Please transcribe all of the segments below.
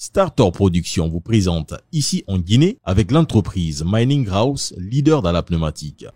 Starter Production vous présente Ici en Guinée avec l'entreprise Mining House, leader dans la pneumatique.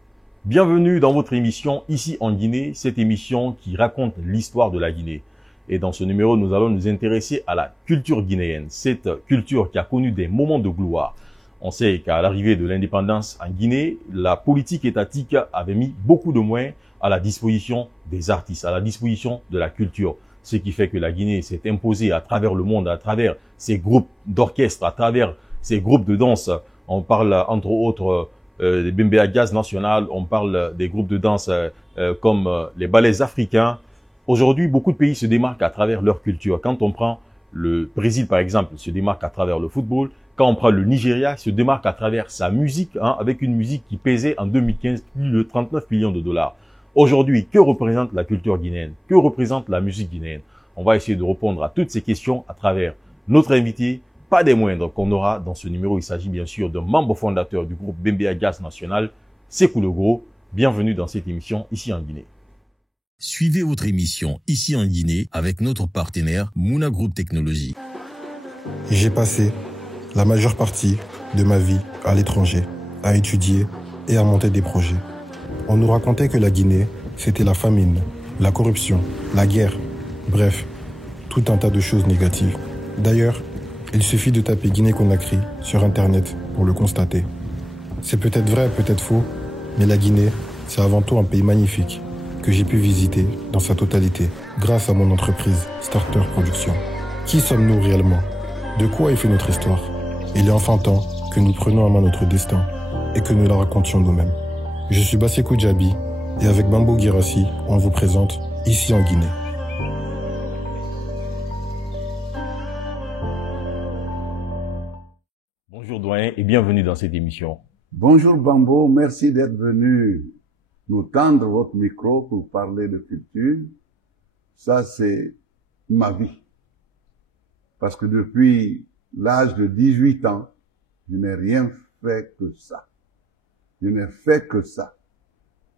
Bienvenue dans votre émission Ici en Guinée, cette émission qui raconte l'histoire de la Guinée. Et dans ce numéro, nous allons nous intéresser à la culture guinéenne, cette culture qui a connu des moments de gloire. On sait qu'à l'arrivée de l'indépendance en Guinée, la politique étatique avait mis beaucoup de moyens à la disposition des artistes, à la disposition de la culture. Ce qui fait que la Guinée s'est imposée à travers le monde, à travers ses groupes d'orchestre, à travers ses groupes de danse. On parle entre autres des Bembea Jazz National, on parle des groupes de danse comme les ballets africains. Aujourd'hui, beaucoup de pays se démarquent à travers leur culture. Quand on prend le Brésil, par exemple, se démarque à travers le football. Quand on prend le Nigeria, se démarque à travers sa musique, avec une musique qui pesait en 2015 plus de 39 millions de dollars. Aujourd'hui, que représente la culture guinéenne? Que représente la musique guinéenne? On va essayer de répondre à toutes ces questions à travers notre invité, pas des moindres qu'on aura dans ce numéro. Il s'agit bien sûr d'un membre fondateur du groupe Bembea Jazz National, Sékou Le Gros. Bienvenue dans cette émission Ici en Guinée. Suivez votre émission Ici en Guinée avec notre partenaire Mouna Group Technologies. J'ai passé la majeure partie de ma vie à l'étranger, à étudier et à monter des projets. On nous racontait que la Guinée, c'était la famine, la corruption, la guerre, bref, tout un tas de choses négatives. D'ailleurs, il suffit de taper Guinée-Conakry sur Internet pour le constater. C'est peut-être vrai, peut-être faux, mais la Guinée, c'est avant tout un pays magnifique que j'ai pu visiter dans sa totalité grâce à mon entreprise Starter Production. Qui sommes-nous réellement? De quoi est fait notre histoire? Il est enfin temps que nous prenions en main notre destin et que nous la racontions nous-mêmes. Je suis Bassekou Djabi et avec Bambo Girassi, on vous présente Ici en Guinée. Bonjour doyen et bienvenue dans cette émission. Bonjour Bambo, merci d'être venu nous tendre votre micro pour parler de culture. Ça, c'est ma vie. Parce que depuis l'âge de 18 ans, je n'ai rien fait que ça. Je n'ai fait que ça.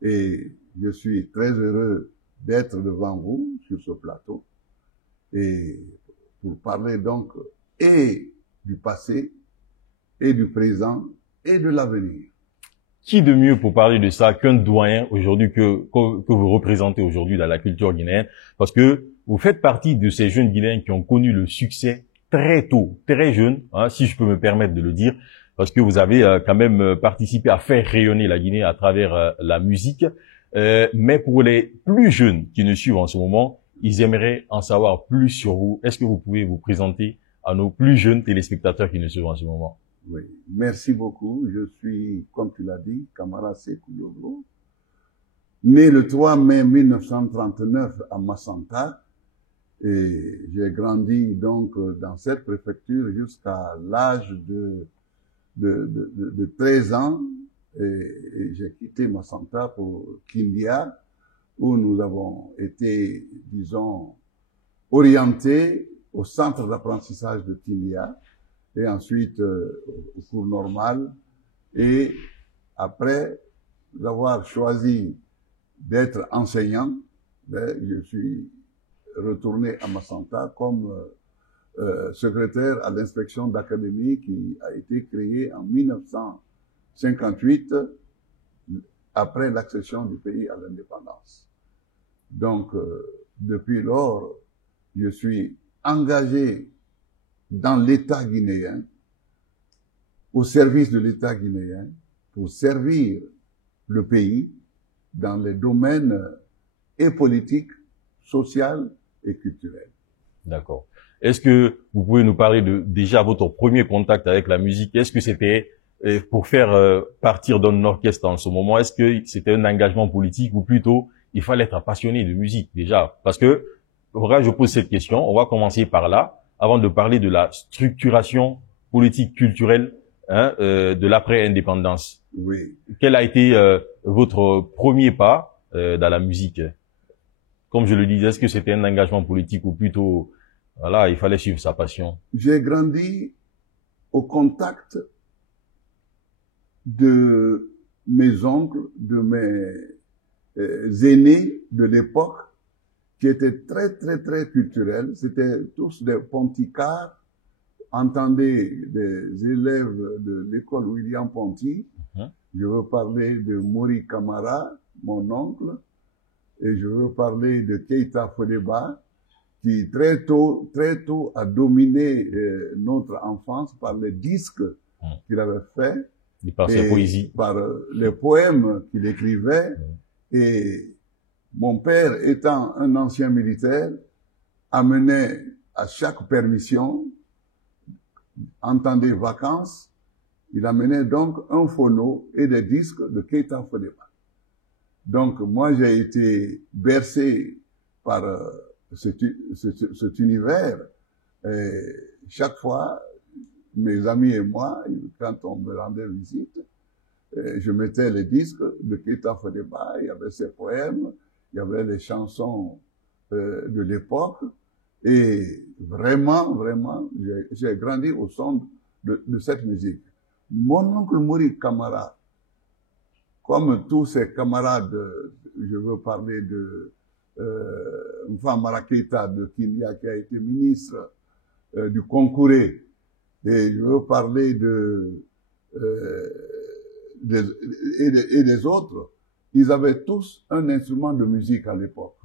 Et je suis très heureux d'être devant vous sur ce plateau et pour parler donc et du passé et du présent et de l'avenir. Qui de mieux pour parler de ça qu'un doyen aujourd'hui que vous représentez aujourd'hui dans la culture guinéenne? Parce que vous faites partie de ces jeunes Guinéens qui ont connu le succès très tôt, très jeunes, si je peux me permettre de le dire, parce que vous avez quand même participé à faire rayonner la Guinée à travers la musique. Mais pour les plus jeunes qui nous suivent en ce moment, ils aimeraient en savoir plus sur vous. Est-ce que vous pouvez vous présenter à nos plus jeunes téléspectateurs qui nous suivent en ce moment? Oui, merci beaucoup. Je suis, comme tu l'as dit, Kamara Sékou Le Gros, né le 3 mai 1939 à Massanta. Et j'ai grandi donc dans cette préfecture jusqu'à l'âge de 13 ans. Et j'ai quitté Massanta pour Kindia, où nous avons été, disons, orientés au centre d'apprentissage de Kindia, et ensuite au cours normal. Et après avoir choisi d'être enseignant, je suis retourné à Massanta comme secrétaire à l'inspection d'académie qui a été créée en 1958 après l'accession du pays à l'indépendance. Donc, depuis lors, je suis engagé dans l'État guinéen, au service de l'État guinéen, pour servir le pays dans les domaines et politiques, social et culturel. D'accord. Est-ce que vous pouvez nous parler de déjà votre premier contact avec la musique? Est-ce que c'était pour faire partir d'un orchestre en ce moment? Est-ce que c'était un engagement politique ou plutôt il fallait être passionné de musique déjà? Parce que, voilà, je pose cette question, on va commencer par là, avant de parler de la structuration politique culturelle de l'après-indépendance. Oui. Quel a été votre premier pas dans la musique? Comme je le disais, est-ce que c'était un engagement politique ou plutôt, voilà, il fallait suivre sa passion? J'ai grandi au contact de mes oncles, de mes aînés de l'époque, qui étaient très, très, très culturels. C'était tous des ponticards entendez des élèves de l'école William Ponty. Je veux parler de Mori Camara, mon oncle, et je veux parler de Keita Fodeba, qui très tôt a dominé notre enfance par les disques qu'il avait faits, et par ses poésies, par les poèmes qu'il écrivait. Et mon père, étant un ancien militaire, amenait à chaque permission, en temps des vacances, il amenait donc un phono et des disques de Keita Fodeba. Donc moi j'ai été bercé par cet univers. Et chaque fois, mes amis et moi, quand on me rendait visite, je mettais les disques de Keita Fodeba, il y avait ses poèmes, il y avait les chansons de l'époque, et vraiment, j'ai grandi au son de cette musique. Mon oncle Mori Camara, comme tous ses camarades, je veux parler de Mfamara Keita de Kinya, qui a été ministre du Concouré, et je veux parler des autres. Ils avaient tous un instrument de musique à l'époque.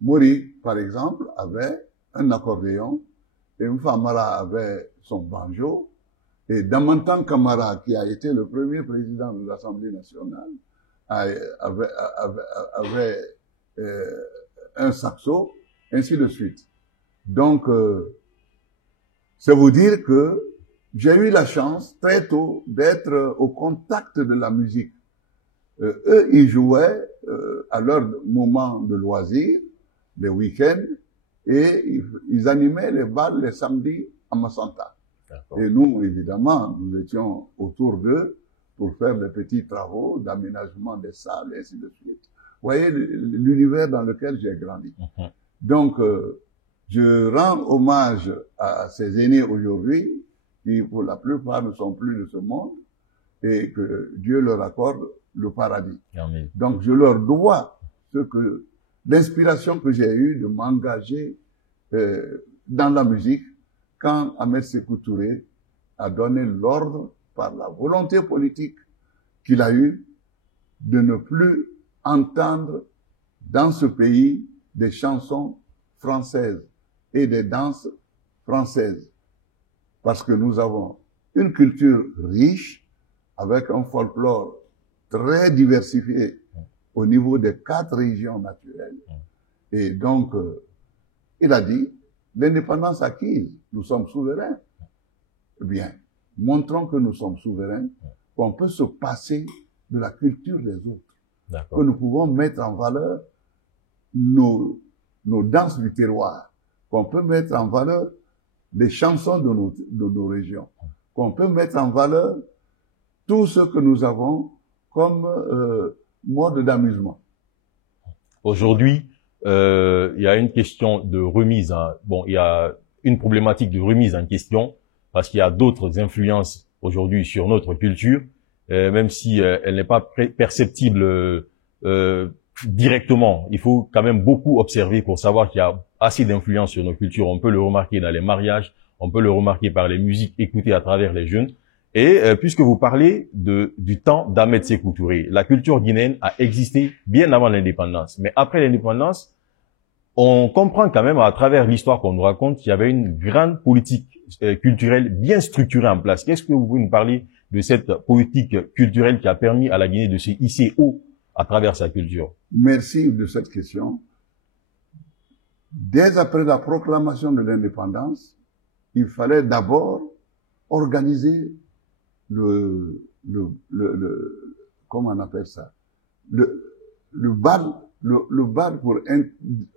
Mori, par exemple, avait un accordéon, et Mfamara avait son banjo, et Damantan Kamara, qui a été le premier président de l'Assemblée nationale, avait un saxo, ainsi de suite. Donc, c'est vous dire que j'ai eu la chance très tôt d'être au contact de la musique. Eux, ils jouaient à leur moment de loisir, les week-ends, et ils animaient les bals les samedis à Massanta. Et nous, évidemment, nous étions autour d'eux pour faire des petits travaux d'aménagement des salles, et ainsi de suite. Vous voyez l'univers dans lequel j'ai grandi. Donc, je rends hommage à ces aînés aujourd'hui, qui pour la plupart ne sont plus de ce monde, et que Dieu leur accorde le paradis. Amen. Donc, je leur dois l'inspiration que j'ai eue de m'engager dans la musique, quand Ahmed Sékou Touré a donné l'ordre par la volonté politique qu'il a eue de ne plus entendre dans ce pays des chansons françaises et des danses françaises. Parce que nous avons une culture riche avec un folklore très diversifié au niveau des 4 régions naturelles. Et donc, il a dit, l'indépendance acquise, nous sommes souverains. Eh bien, montrons que nous sommes souverains, qu'on peut se passer de la culture des autres, que nous pouvons mettre en valeur nos danses du terroir, qu'on peut mettre en valeur les chansons de nos régions, qu'on peut mettre en valeur tout ce que nous avons comme mode d'amusement. Aujourd'hui, il y a une question de remise. Bon, il y a une problématique de remise en question parce qu'il y a d'autres influences aujourd'hui sur notre culture, même si elle n'est pas perceptible directement. Il faut quand même beaucoup observer pour savoir qu'il y a assez d'influence sur nos cultures. On peut le remarquer dans les mariages, on peut le remarquer par les musiques écoutées à travers les jeunes. Et puisque vous parlez du temps d'Ahmed Sékou Touré, la culture guinéenne a existé bien avant l'indépendance. Mais après l'indépendance, on comprend quand même à travers l'histoire qu'on nous raconte qu'il y avait une grande politique culturelle bien structurée en place. Qu'est-ce que vous pouvez nous parler de cette politique culturelle qui a permis à la Guinée de se hisser haut à travers sa culture? Merci de cette question. Dès après la proclamation de l'indépendance, il fallait d'abord organiser comment on appelle ça, le bal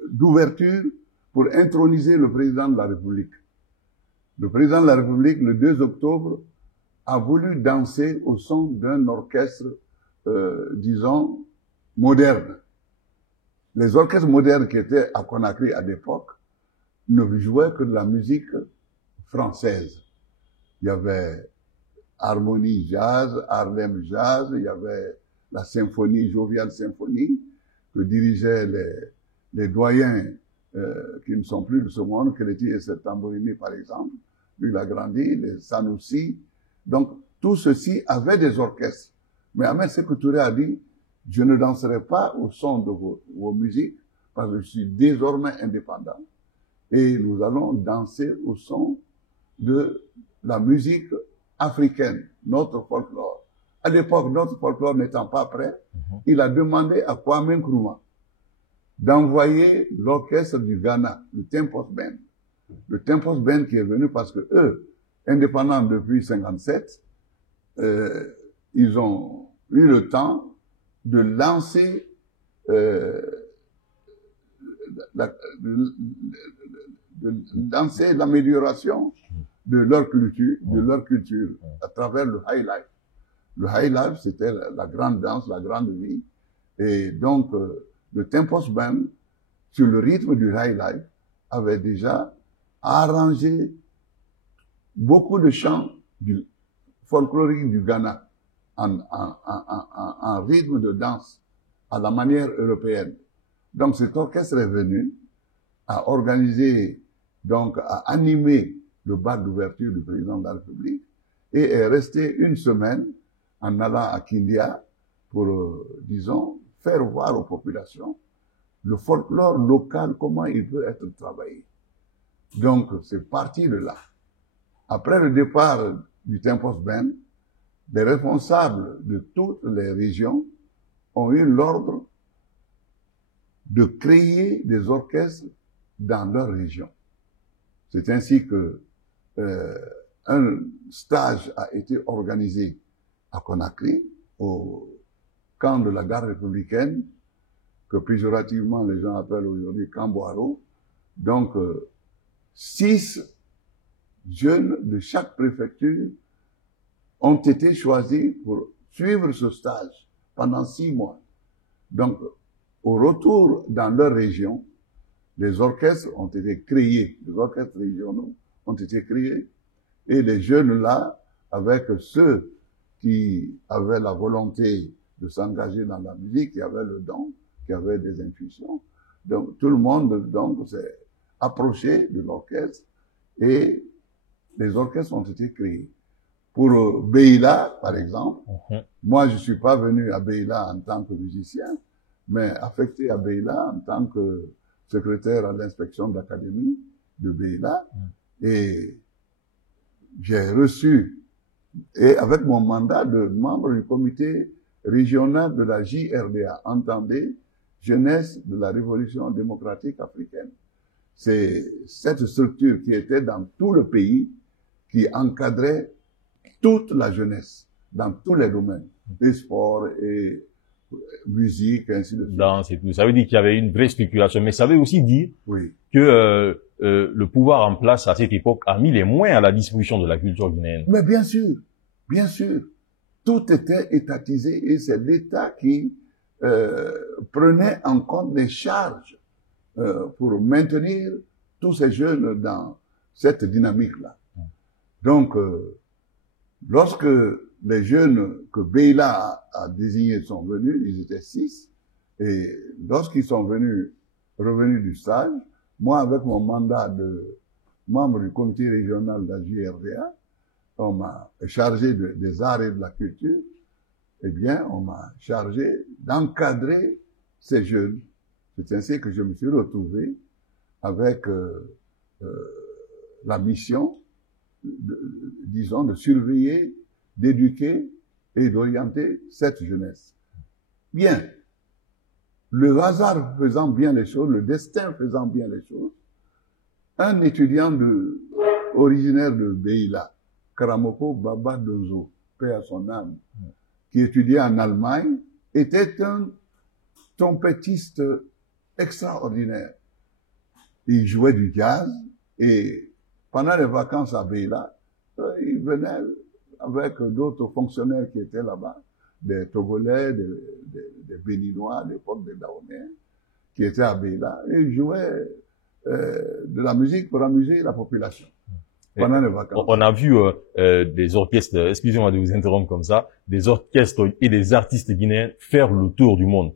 d'ouverture pour introniser le président de la République. Le président de la République, le 2 octobre, a voulu danser au son d'un orchestre, disons, moderne. Les orchestres modernes qui étaient à Conakry à l'époque ne jouaient que de la musique française. Il y avait Harmonie Jazz, Harlem Jazz, il y avait la symphonie, Jovial Symphonie, que dirigeaient les doyens qui ne sont plus de ce monde, Keleti et Tamborini par exemple, lui il a grandi, les Sanoussi. Donc, tout ceci avait des orchestres. Mais Ahmed Sékou Touré a dit, je ne danserai pas au son de vos musiques, parce que je suis désormais indépendant. Et nous allons danser au son de la musique africaine, notre folklore. À l'époque, notre folklore n'étant pas prêt, il a demandé à Kwame Nkrumah d'envoyer l'orchestre du Ghana, le Tempos Band. Le Tempos Band qui est venu parce que eux, indépendants depuis 57, ils ont eu le temps de lancer l'amélioration de leur culture à travers le high life. Le high life, c'était la grande danse, la grande vie. Et donc, le Tempos Band, sur le rythme du high life, avait déjà arrangé beaucoup de chants du folklorique du Ghana en rythme de danse à la manière européenne. Donc, cet orchestre est venu à organiser, donc à animer le bal d'ouverture du président de la République et est resté une semaine en allant à Kindia pour, disons, faire voir aux populations le folklore local, comment il peut être travaillé. Donc, c'est parti de là. Après le départ du Tempos Band, les responsables de toutes les régions ont eu l'ordre de créer des orchestres dans leur région. C'est ainsi que un stage a été organisé à Conakry, au camp de la garde républicaine, que péjorativement les gens appellent aujourd'hui Camp Boiro. Donc, 6 jeunes de chaque préfecture ont été choisis pour suivre ce stage pendant 6 mois. Donc, au retour dans leur région, les orchestres ont été créés, les orchestres régionaux ont été créés, et les jeunes là, avec ceux qui avaient la volonté de s'engager dans la musique, qui avaient le don, qui avaient des intuitions, donc tout le monde donc s'est approché de l'orchestre et les orchestres ont été créés. Pour Beila, par exemple, moi je suis pas venu à Beila en tant que musicien, mais affecté à Beila en tant que secrétaire à l'inspection de l'académie de Beila, et j'ai reçu, et avec mon mandat de membre du comité régional de la JRDA, entendez, Jeunesse de la Révolution démocratique africaine. C'est cette structure qui était dans tout le pays, qui encadrait toute la jeunesse, dans tous les domaines, les sports et musique, ainsi de suite. Danse et tout. Ça veut dire qu'il y avait une vraie structuration, mais ça veut aussi dire que le pouvoir en place à cette époque a mis les moyens à la disposition de la culture guinéenne. Mais bien sûr, tout était étatisé et c'est l'État qui prenait en compte les charges pour maintenir tous ces jeunes dans cette dynamique-là. Donc, lorsque les jeunes que Beila a désignés sont venus, ils étaient 6, et lorsqu'ils sont revenus du stage, moi, avec mon mandat de membre du comité régional de la JRDA, on m'a chargé des arts et de la culture, eh bien, on m'a chargé d'encadrer ces jeunes. C'est ainsi que je me suis retrouvé avec la mission, disons, de surveiller, d'éduquer et d'orienter cette jeunesse. Bien, le hasard faisant bien les choses, le destin faisant bien les choses, un étudiant originaire de Beila, Karamoko Baba Dozo, paix à son âme, qui étudiait en Allemagne, était un trompettiste extraordinaire. Il jouait du jazz et pendant les vacances à Beila, il venait avec d'autres fonctionnaires qui étaient là-bas, des Togolais, des Béninois, à l'époque des Daonéens, qui étaient à Beila, et ils jouaient de la musique pour amuser la population pendant les vacances. On a vu des orchestres, excusez-moi de vous interrompre comme ça, des orchestres et des artistes guinéens faire le tour du monde.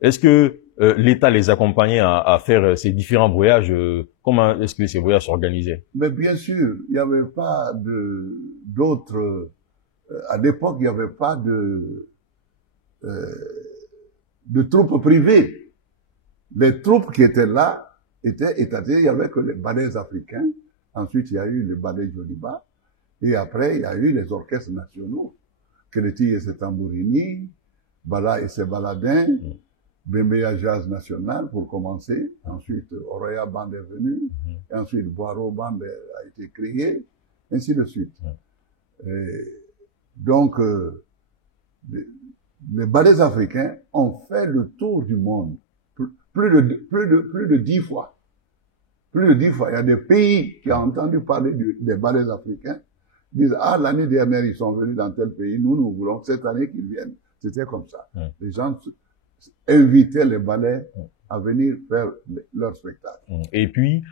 Est-ce que l'État les accompagnait à faire ces différents voyages Comment est-ce que ces voyages s'organisaient? Mais bien sûr, il n'y avait pas d'autres, à l'époque, il n'y avait pas de troupes privées. Les troupes qui étaient là étaient étatées, il n'y avait que les ballets africains. Ensuite, il y a eu le ballet Joliba. Et après, il y a eu les orchestres nationaux. Keleti et ses tambourini, Bala et ses baladins, Bembeya Jazz National pour commencer. Ensuite, Oroya Band est venu. Et ensuite, Boiro Band a été créé. Ainsi de suite. Et donc, les ballets africains ont fait le tour du monde plus de 10 fois. Plus de 10 fois. Il y a des pays qui ont entendu parler des ballets africains, disent, ah, l'année dernière, ils sont venus dans tel pays, nous voulons cette année qu'ils viennent. C'était comme ça. Les gens invitaient les ballets à venir faire leur spectacle. Et puis,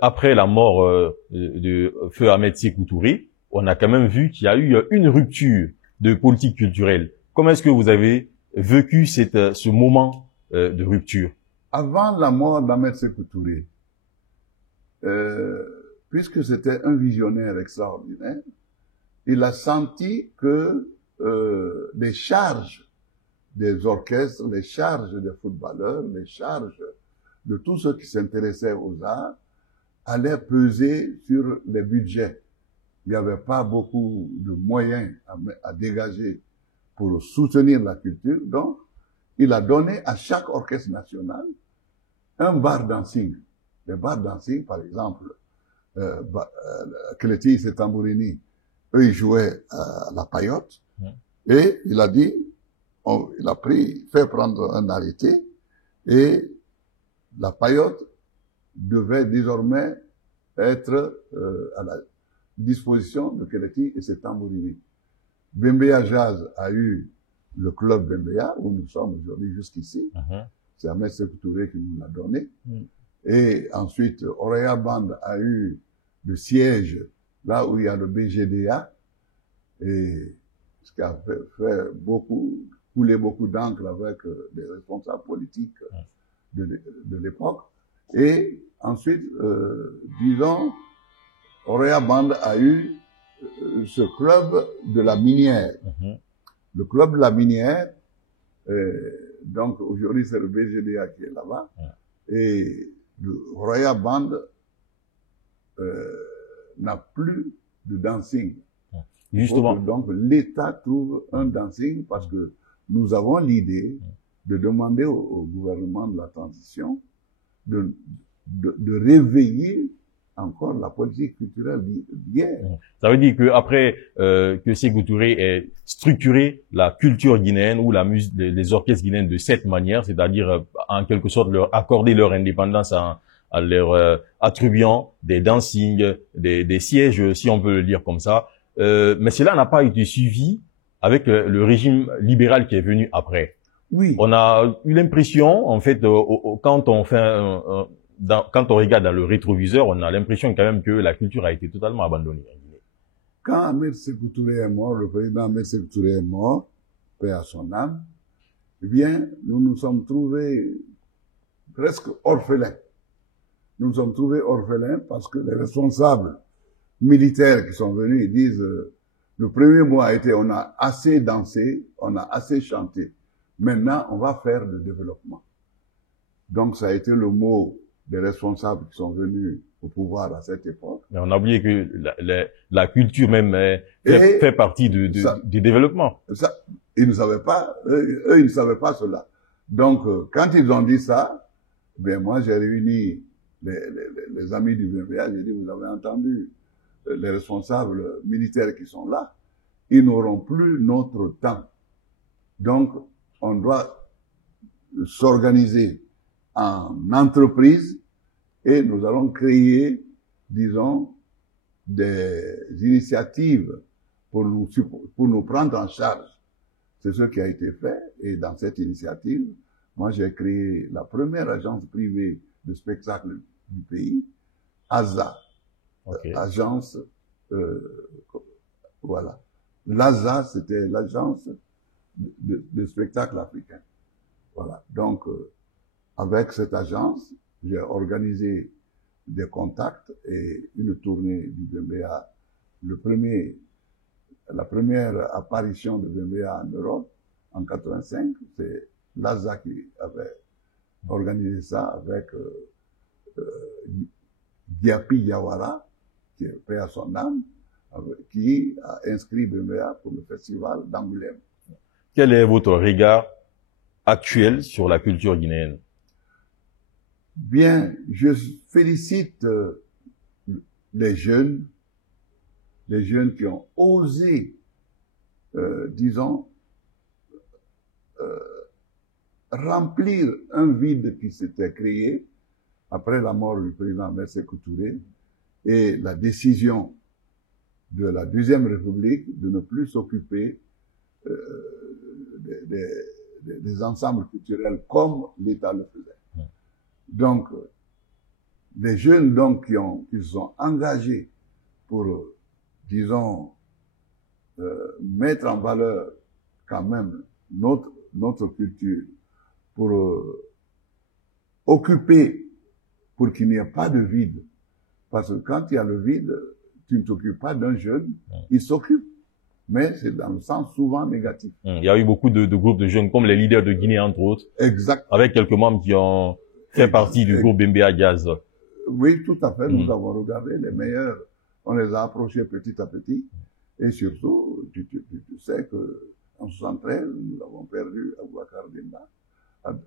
après la mort de Feu Ahmed Sékou Touré, on a quand même vu qu'il y a eu une rupture de politique culturelle. Comment est-ce que vous avez vécu ce moment de rupture? Avant la mort d'Ahmed Sékou Touré, puisque c'était un visionnaire extraordinaire, il a senti que les charges des orchestres, les charges des footballeurs, les charges de tous ceux qui s'intéressaient aux arts allaient peser sur les budgets. Il n'y avait pas beaucoup de moyens à dégager pour soutenir la culture, donc il a donné à chaque orchestre national un bar dancing. Les bars dancing, par exemple, Keleti et Tambourini, eux, ils jouaient à la paillote, et il a dit, il a fait prendre un arrêté, et la paillote devait désormais être à la disposition de Keleti et ses Tambourini. Bembeya Jazz a eu le club Bembeya, où nous sommes aujourd'hui jusqu'ici. C'est Ahmed Sékou Touré qui nous l'a donné. Et ensuite, Oroya Band a eu le siège là où il y a le BGDA, et ce qui a fait couler beaucoup d'encre avec les responsables politiques de l'époque. Et ensuite, disons, Oroya Band a eu ce club de la minière. Le club de la minière, donc aujourd'hui c'est le BGDA qui est là-bas, et le Oroya Band n'a plus de dancing. Justement. Donc l'État trouve un dancing parce que nous avons l'idée de demander au gouvernement de la transition de réveiller encore la politique culturelle d'hier. Ça veut dire que après que Sékou Touré ait structuré la culture guinéenne ou la musique, les orchestres guinéens de cette manière, c'est-à-dire en quelque sorte leur accorder leur indépendance en leur attribuant des dancings, des sièges, si on peut le dire comme ça. Mais cela n'a pas été suivi avec le régime libéral qui est venu après. Oui. On a eu l'impression, en fait, quand on fait quand on regarde dans le rétroviseur, on a l'impression quand même que la culture a été totalement abandonnée en Guinée. Quand Ahmed Sékou Touré est mort, le président Ahmed Sékou Touré est mort, paix à son âme, eh bien, nous nous sommes trouvés presque orphelins. Nous nous sommes trouvés orphelins parce que les responsables militaires qui sont venus, ils disent, le premier mot a été, on a assez dansé, on a assez chanté. Maintenant, on va faire le développement. Donc, ça a été le mot des responsables qui sont venus au pouvoir à cette époque. Mais on a oublié que la culture même fait partie du développement. Ça, ils ne savaient pas, eux, ils ne savaient pas cela. Donc, quand ils ont dit ça, bien, moi, j'ai réuni les amis du BMBA, j'ai dit, vous avez entendu les responsables militaires qui sont là, ils n'auront plus notre temps. Donc, on doit s'organiser en entreprise et nous allons créer, disons, des initiatives pour nous prendre en charge. C'est ce qui a été fait et dans cette initiative, moi j'ai créé la première agence privée de spectacle du pays, ASA, agence, voilà. L'ASA, c'était l'agence de spectacle africain. Voilà. Donc, avec cette agence, j'ai organisé des contacts et une tournée du Bembeya. La première apparition de Bembeya en Europe, en 85, c'est Laza qui avait organisé ça avec Diapi Yawara, qui est paix à son âme, qui a inscrit Bembeya pour le festival d'Angoulême. Quel est votre regard actuel sur la culture guinéenne? Bien, je félicite les jeunes qui ont osé, disons, remplir un vide qui s'était créé après la mort du président Sékou Touré et la décision de la Deuxième République de ne plus s'occuper des ensembles culturels comme l'État le faisait. Donc, les jeunes donc qui sont engagés pour, disons, mettre en valeur quand même notre culture, pour occuper, pour qu'il n'y ait pas de vide. Parce que quand il y a le vide, tu ne t'occupes pas d'un jeune, il s'occupe. Mais c'est dans le sens souvent négatif. Il y a eu beaucoup de groupes de jeunes, comme les leaders de Guinée, entre autres. Exact. Avec quelques membres qui ont fait partie du groupe Bembeya Jazz. Oui, tout à fait. Nous avons regardé les meilleurs. On les a approchés petit à petit. Et surtout, tu sais que en 73, nous avons perdu Aboubacar Demba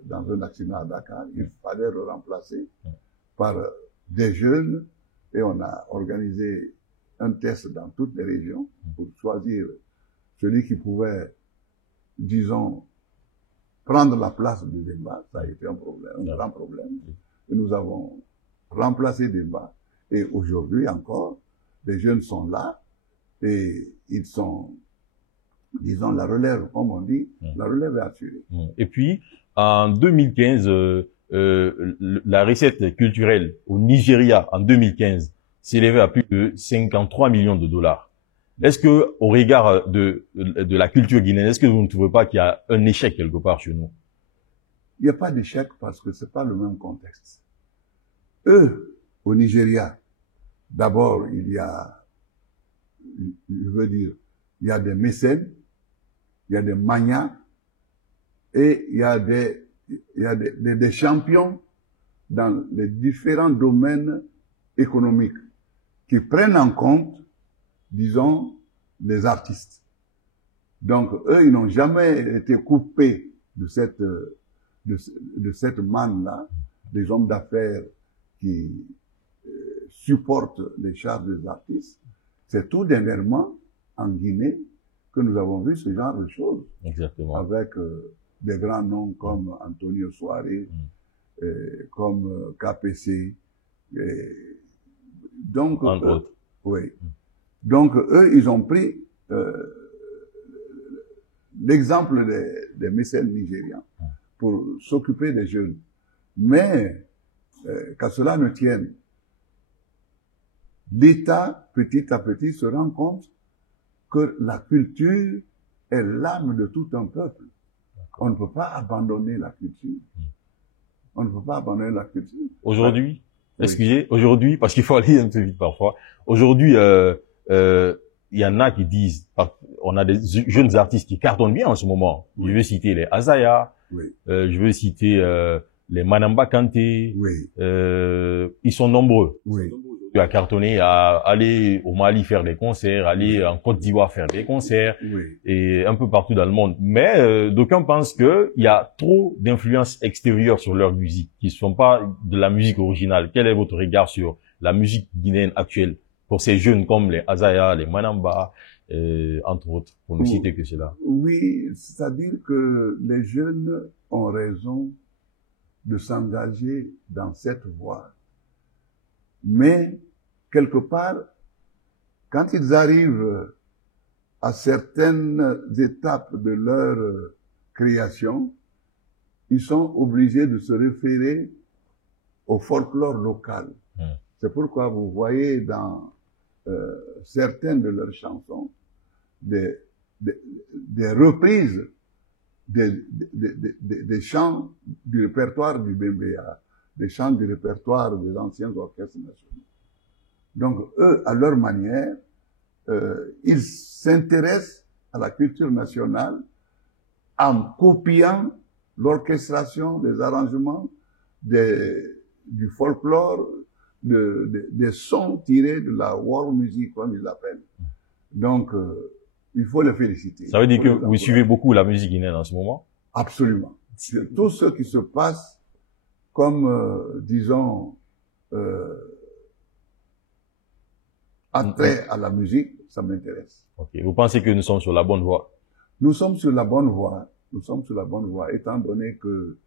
dans un accident à Dakar. Il fallait le remplacer par des jeunes. Et on a organisé un test dans toutes les régions pour choisir celui qui pouvait, disons, prendre la place de Demba. Ça a été un grand problème. Et nous avons remplacé Demba. Et aujourd'hui encore, les jeunes sont là et ils sont, disons, la relève, comme on dit, la relève est assurée. Et puis, en 2015, la recette culturelle au Nigeria, en 2015, s'élevait à plus de 53 millions de dollars. Est-ce que, au regard de la culture guinéenne, est-ce que vous ne trouvez pas qu'il y a un échec quelque part chez nous? Il n'y a pas d'échec parce que c'est pas le même contexte. Eux, au Nigeria, d'abord, il y a, je veux dire, il y a des mécènes, il y a des magnats, et il y a des champions dans les différents domaines économiques qui prennent en compte, disons, les artistes. Donc, eux, ils n'ont jamais été coupés de cette manne-là, des hommes d'affaires qui supportent les charges des artistes. C'est tout dernièrement, en Guinée, que nous avons vu ce genre de choses. Exactement. Avec des grands noms comme Antonio Soare, comme KPC, donc, oui. Donc, eux, ils ont pris l'exemple des mécènes nigérians pour s'occuper des jeunes. Mais, qu'à cela ne tienne, l'État, petit à petit, se rend compte que la culture est l'âme de tout un peuple. On ne peut pas abandonner la culture. On ne peut pas abandonner la culture. Aujourd'hui, excusez, aujourd'hui, parce qu'il faut aller un peu vite parfois, aujourd'hui, il y en a qui disent, on a des jeunes artistes qui cartonnent bien en ce moment. Je veux citer les Azaya, je veux citer les Manamba Kanté, ils sont nombreux. À cartonner, à aller au Mali faire des concerts, aller en Côte d'Ivoire faire des concerts, et un peu partout dans le monde. Mais d'aucuns pensent qu'il y a trop d'influences extérieures sur leur musique, qui ne sont pas de la musique originale. Quel est votre regard sur la musique guinéenne actuelle pour ces jeunes comme les Azaya, les Manamba, entre autres, pour ne citer que cela? Oui, c'est-à-dire que les jeunes ont raison de s'engager dans cette voie. Mais, quelque part, quand ils arrivent à certaines étapes de leur création, ils sont obligés de se référer au folklore local. C'est pourquoi vous voyez dans certaines de leurs chansons des reprises des chants du répertoire du Bembeya, des chants du répertoire des anciens orchestres nationaux. Donc, eux, à leur manière, ils s'intéressent à la culture nationale en copiant l'orchestration des arrangements, du folklore, des sons tirés de la world music, comme ils l'appellent. Donc, il faut les féliciter. Ça veut dire que vous suivez beaucoup la musique guinéenne en ce moment? Absolument. Tout ce qui se passe comme, disons, attrait à la musique, ça m'intéresse. Okay. Vous pensez que nous sommes sur la bonne voie? Nous sommes sur la bonne voie. Nous sommes sur la bonne voie, étant donné que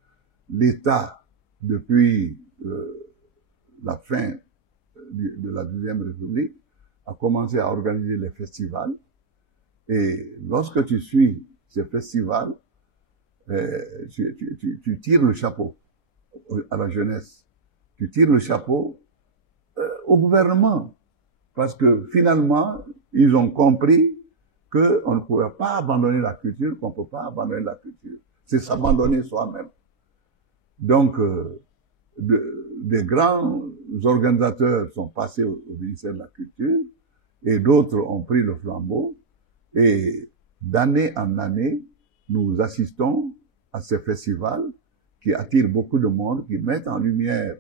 l'État, depuis la fin de la Deuxième République, a commencé à organiser les festivals. Et lorsque tu suis ces festivals, tu tires le chapeau à la jeunesse. Tu tires le chapeau au gouvernement. Parce que finalement, ils ont compris qu'on ne pouvait pas abandonner la culture, qu'on ne peut pas abandonner la culture. C'est s'abandonner soi-même. Donc, des grands organisateurs sont passés au ministère de la Culture et d'autres ont pris le flambeau. Et d'année en année, nous assistons à ces festivals qui attirent beaucoup de monde, qui mettent en lumière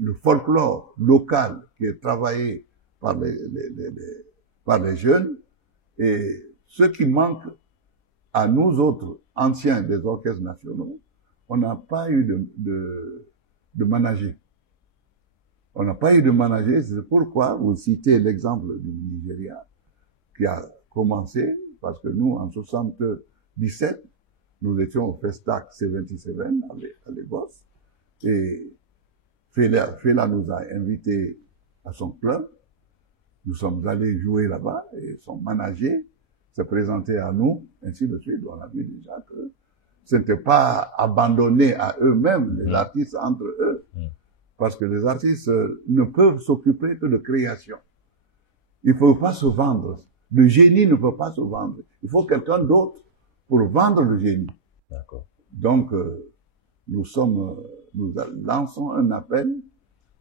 le folklore local qui est travaillé par les jeunes. Et ce qui manque à nous autres, anciens des orchestres nationaux, on n'a pas eu de manager. On n'a pas eu de manager, c'est pourquoi vous citez l'exemple du Nigeria, qui a commencé, parce que nous, en 77, nous étions au Festac C27 à Lagos, et Fela nous a invités à son club. Nous sommes allés jouer là-bas, et son manager s'est présenté à nous, ainsi de suite. On a vu déjà que ce n'était pas abandonné à eux-mêmes, les artistes entre eux. Parce que les artistes ne peuvent s'occuper que de création. Ils ne peuvent pas se vendre. Le génie ne peut pas se vendre. Il faut quelqu'un d'autre pour vendre le génie. D'accord. Donc, nous lançons un appel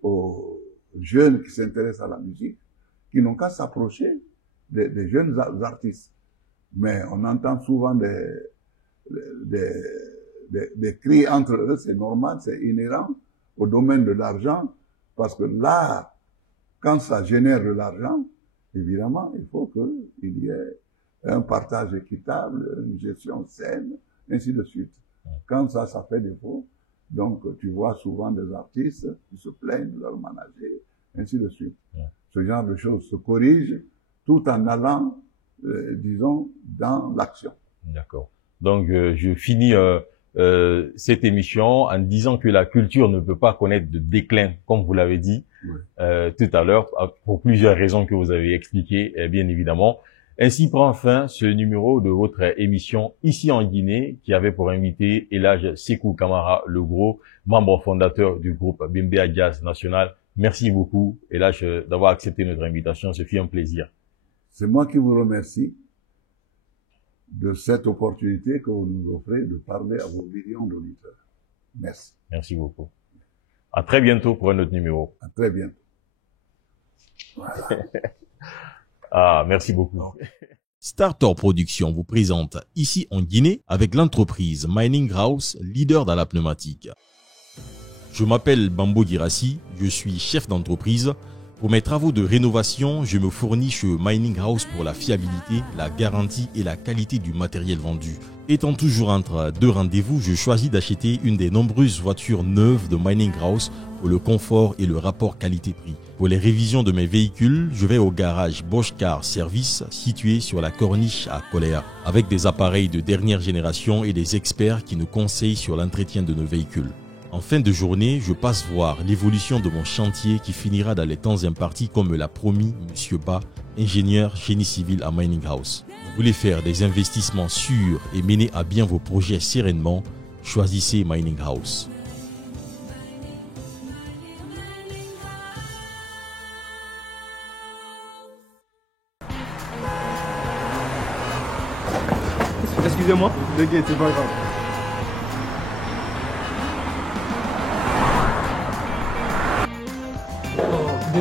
aux jeunes qui s'intéressent à la musique, qui n'ont qu'à s'approcher des jeunes artistes. Mais on entend souvent des cris entre eux, c'est normal, c'est inhérent au domaine de l'argent, parce que là, quand ça génère de l'argent, évidemment, il faut qu'il y ait un partage équitable, une gestion saine, ainsi de suite. Quand ça fait défaut, donc tu vois souvent des artistes qui se plaignent de leur manager, ainsi de suite. Ce genre de choses se corrige tout en allant, disons, dans l'action. D'accord. Donc, je finis cette émission en disant que la culture ne peut pas connaître de déclin, comme vous l'avez dit tout à l'heure, pour plusieurs raisons que vous avez expliquées, bien évidemment. Ainsi prend fin ce numéro de votre émission Ici en Guinée, qui avait pour invité Elhadj Sékou Camara Le Gros, membre fondateur du groupe Bembea Jazz National. Merci beaucoup, Elhadj, d'avoir accepté notre invitation. Ce fut un plaisir. C'est moi qui vous remercie de cette opportunité que vous nous offrez de parler à vos millions d'auditeurs. Merci. Merci beaucoup. À très bientôt pour un autre numéro. À très bientôt. Voilà. Merci beaucoup. Startor Production vous présente Ici en Guinée avec l'entreprise Mining House, leader dans la pneumatique. Je m'appelle Bambo Girassi, je suis chef d'entreprise. Pour mes travaux de rénovation, je me fournis chez Mining House pour la fiabilité, la garantie et la qualité du matériel vendu. Étant toujours entre deux rendez-vous, je choisis d'acheter une des nombreuses voitures neuves de Mining House pour le confort et le rapport qualité-prix. Pour les révisions de mes véhicules, je vais au garage Bosch Car Service situé sur la corniche à Coléa, avec des appareils de dernière génération et des experts qui nous conseillent sur l'entretien de nos véhicules. En fin de journée, je passe voir l'évolution de mon chantier qui finira dans les temps impartis comme l'a promis M. Ba, ingénieur génie civil à Mining House. Vous voulez faire des investissements sûrs et mener à bien vos projets sereinement, choisissez Mining House. Excusez-moi. T'inquiète, c'est pas grave.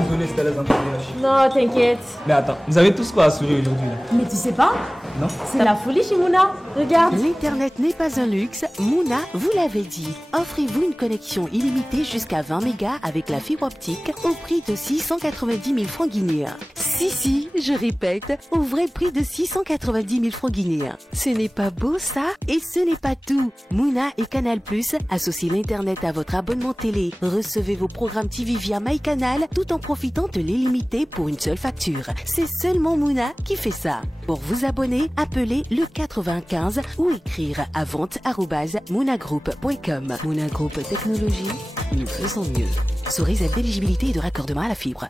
Désolé, c'était les embouteillages. Non, t'inquiète. Mais attends, vous avez tous quoi assurer aujourd'hui là? Mais tu sais pas? Non? C'est la folie chez Mouna. Regarde. L'Internet n'est pas un luxe. Mouna vous l'avez dit. Offrez-vous une connexion illimitée jusqu'à 20 mégas avec la fibre optique au prix de 690 000 francs guinéens. Si, je répète, au vrai prix de 690 000 francs guinéens. Ce n'est pas beau ça? Et ce n'est pas tout. Mouna et Canal+, associez l'Internet à votre abonnement télé. Recevez vos programmes TV via MyCanal tout en profitant de l'illimité pour une seule facture. C'est seulement Mouna qui fait ça. Pour vous abonner, appelez le 95 ou écrire à vente@moonagroup.com. Moona Group Technologies, nous faisons mieux. Sous réserve d'éligibilité et de raccordement à la fibre.